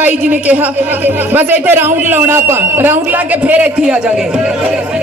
भाई जी ने कहा, बस इतने राउंड लाना राउंड ला के फिर इतनी आ जाए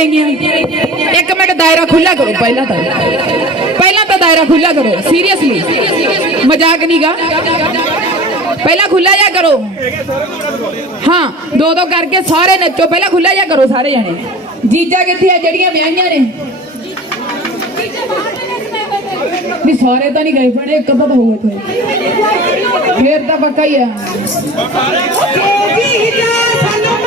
ਨੇਗੀਆਂ ਇੱਕ ਮਿੰਟ ਦਾਇਰਾ ਖੁੱਲਾ ਕਰੋ ਪਹਿਲਾਂ ਤਾਂ। ਪਹਿਲਾਂ ਤਾਂ ਦਾਇਰਾ ਖੁੱਲਾ ਕਰੋ ਸੀਰੀਅਸਲੀ ਮਜ਼ਾਕ ਨਹੀਂਗਾ ਪਹਿਲਾਂ ਖੁੱਲਾ ਜਾ ਕਰੋ। ਹਾਂ ਦੋ ਦੋ ਕਰਕੇ ਸਾਰੇ ਨੱਚੋ। ਪਹਿਲਾਂ ਖੁੱਲਾ ਜਾ ਕਰੋ ਸਾਰੇ ਜਣੇ। ਜੀਜਾ ਕਿੱਥੇ ਆ? ਜਿਹੜੀਆਂ ਵਿਆਹੀਆਂ ਨੇ। ਨਹੀਂ ਸਾਰੇ ਤਾਂ ਨਹੀਂ ਗਏ ਭੈਣੇ ਇੱਕ ਅੱਧਾ ਤਾਂ ਹੋਊਗਾ ਇੱਥੇ। ਫੇਰ ਤਾਂ ਪੱਕਾ ਹੀ ਆ। ਜੇ ਜੀਜਾ ਸਾਨੂੰ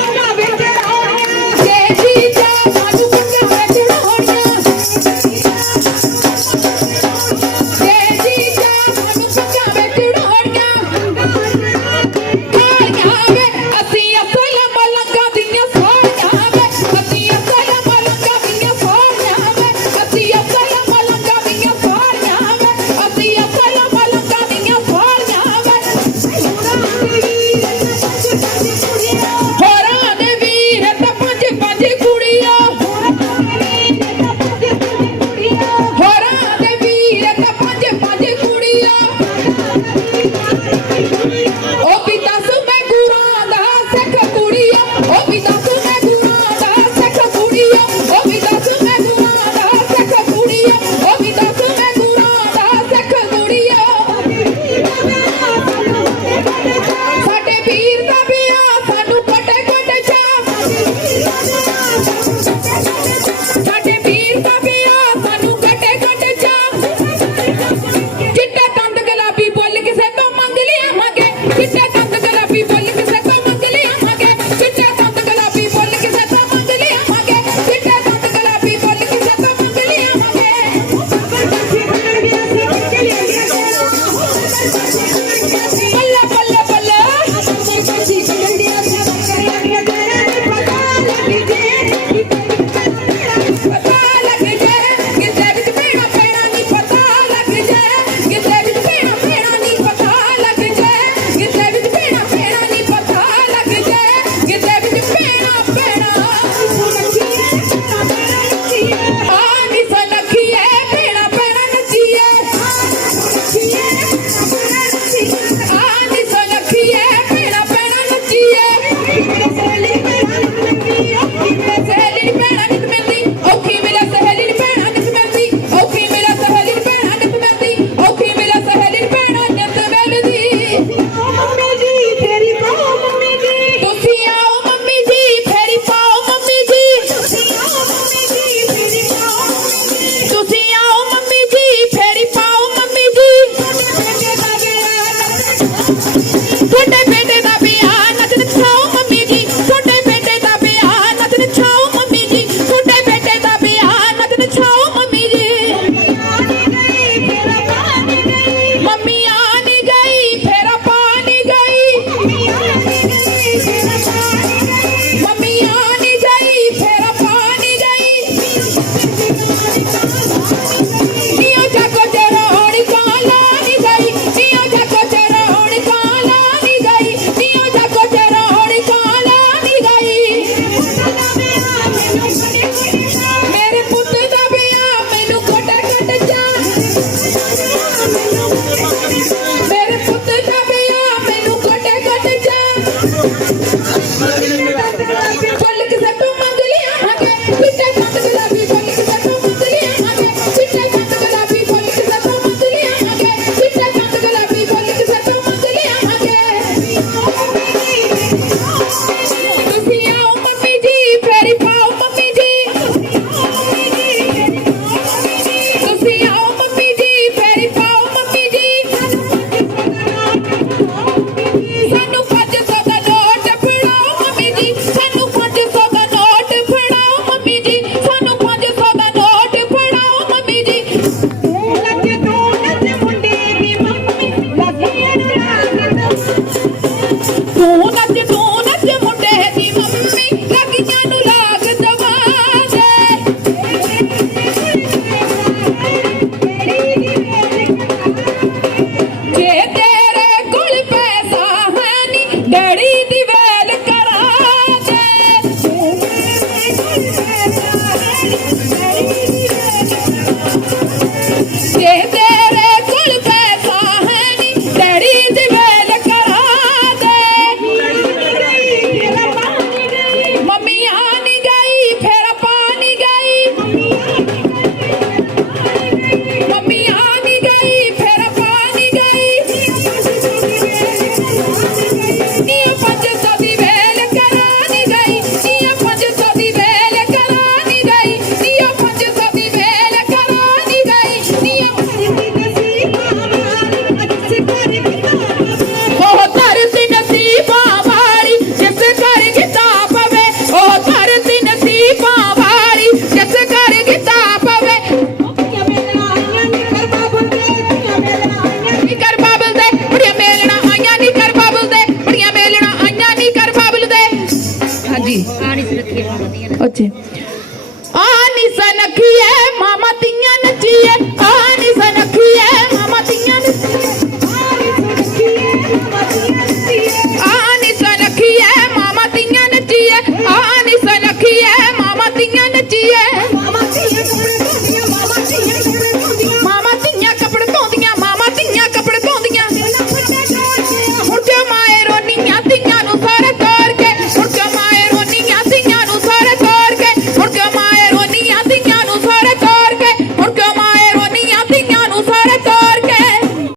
let it go.